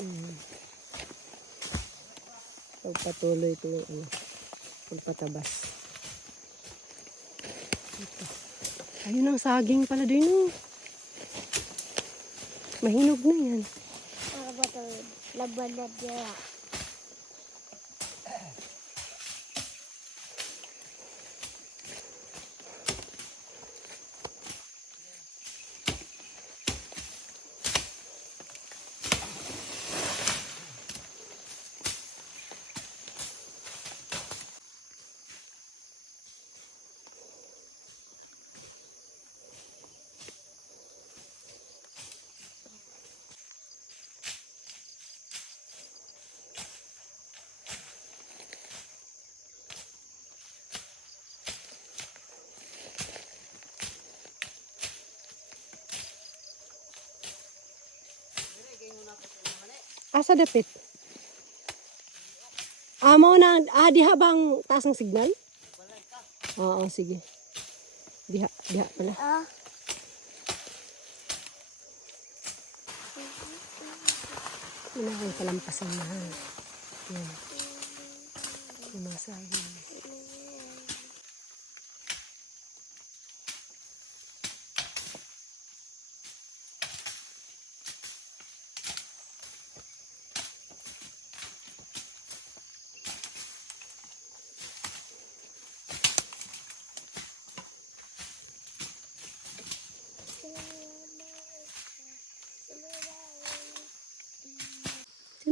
Mm. Pagpatuloy ito yung ano, pagpatabas. Ito. Ayun ang saging pala din. Oh. Mahinog na yan. Ano ba ito? Na diya. Asa dapit? Amo na, ah, diha bang taas ng signal? Oo, sige. Diha, diha pala. Ah. Ang kalampasan na. Yan. Yung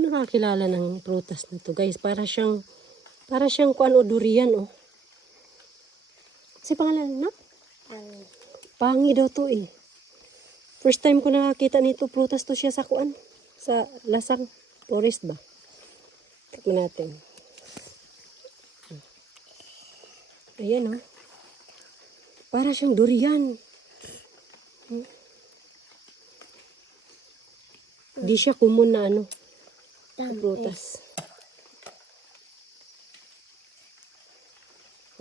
nakakilala ng prutas na to guys? Para siyang, para siyang kuan o durian oh. Si pangalan na? Ang Pangi daw to eh. First time ko nakakita nito, prutas to siya sa kuan. Sa lasang forest ba? Tignan natin. Ayan oh. Para siyang durian. Hmm. Di siya common na ano, prutas.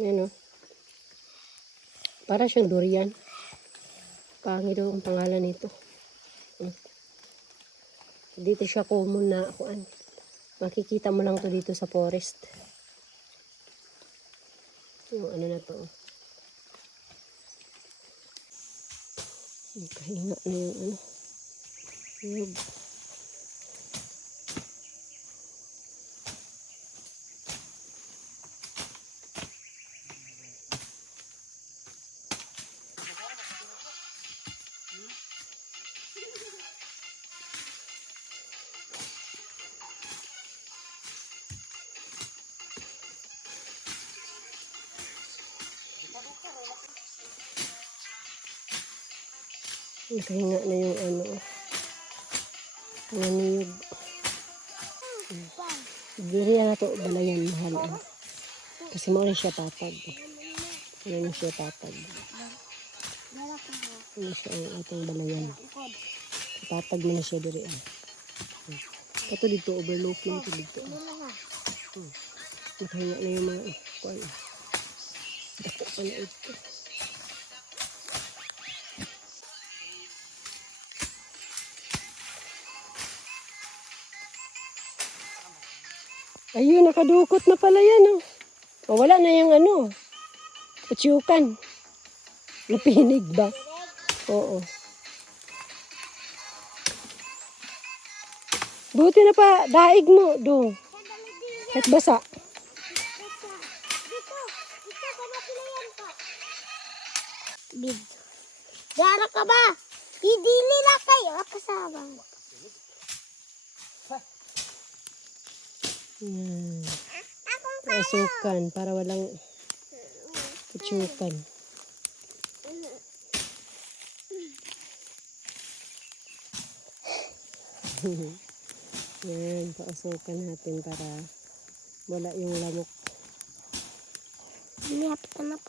Ayan oh. Para siyang durian. Pangi daw ang pangalan nito. Hmm. Dito siya common na kuan. Makikita mo lang to dito sa forest. Yung ano na to. Yung kahinga na yung ano. Yung Nakahinga na yung ano. Ang niyog. Diri na to balayan mahal. ah. Kasi mo siya tatag. Ano siya tatag. Ano siya ang atong balayan. Tatag mo na siya diri. ah. Ito dito overlooking to dito. ah. Nakahinga na yung mga kuan. Dako pa ito. Ayun, nakadukot na pala yan, oh. O, wala na yung ano. Kutsyukan. Napinig ba? Oo. Buti na pa, daig mo, do. At basa. Kilayan ka. Ba? Idili na kayo. Kasama. Yan. Akong Pasukan para walang kutsyukan. Yan, pausukan natin para wala yung lamok. Lihat ka na pa.